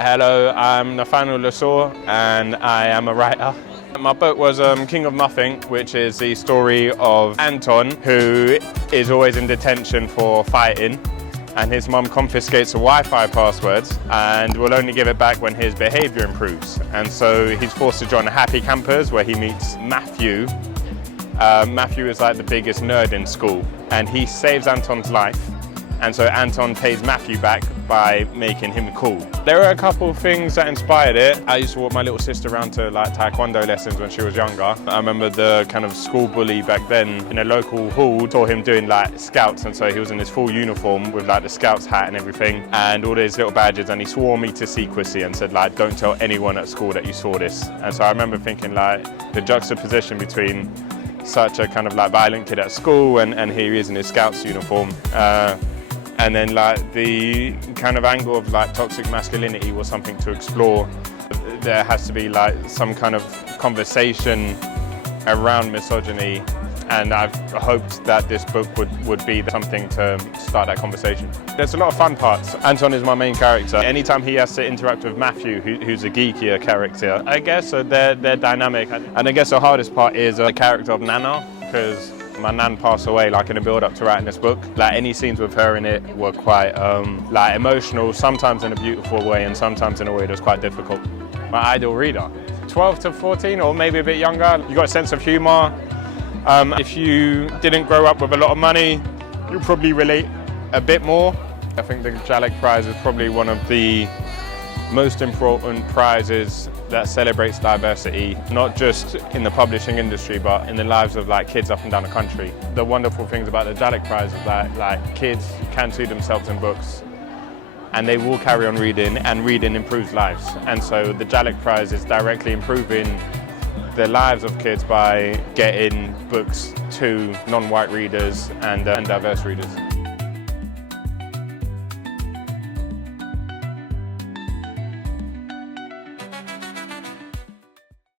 Hello, I'm Nathanael Lessore and I am a writer. My book was King of Nothing, which is the story of Anton, who is always in detention for fighting, and his mum confiscates the Wi-Fi passwords and will only give it back when his behaviour improves. And so he's forced to join the Happy Campers, where he meets Matthew. Matthew is like the biggest nerd in school, and he saves Anton's life. And so Anton pays Matthew back by making him cool. There were a couple of things that inspired it. I used to walk my little sister around to like taekwondo lessons when she was younger. I remember the kind of school bully back then in a local hall saw him doing like scouts, and so he was in his full uniform with like the scouts hat and everything and all these little badges, and he swore me to secrecy and said like, don't tell anyone at school that you saw this. And so I remember thinking like the juxtaposition between such a kind of like violent kid at school and here he is in his scouts uniform. And then like the kind of angle of like toxic masculinity was something to explore. There has to be like some kind of conversation around misogyny, and I've hoped that this book would be something to start that conversation. There's a lot of fun parts. Anton is my main character. Anytime he has to interact with Matthew, who's a geekier character, I guess they're dynamic. And I guess the hardest part is the character of Nana, because my nan passed away like in a build-up to writing this book. Like any scenes with her in it were quite like emotional, sometimes in a beautiful way and sometimes in a way that was quite difficult. My ideal reader, 12 to 14 or maybe a bit younger. You got a sense of humour. If you didn't grow up with a lot of money, you'll probably relate a bit more. I think the Jhalak Prize is probably one of the most important prizes that celebrates diversity, not just in the publishing industry, but in the lives of like kids up and down the country. The wonderful things about the Jhalak Prize is that like kids can see themselves in books and they will carry on reading, and reading improves lives. And so the Jhalak Prize is directly improving the lives of kids by getting books to non-white readers and diverse readers.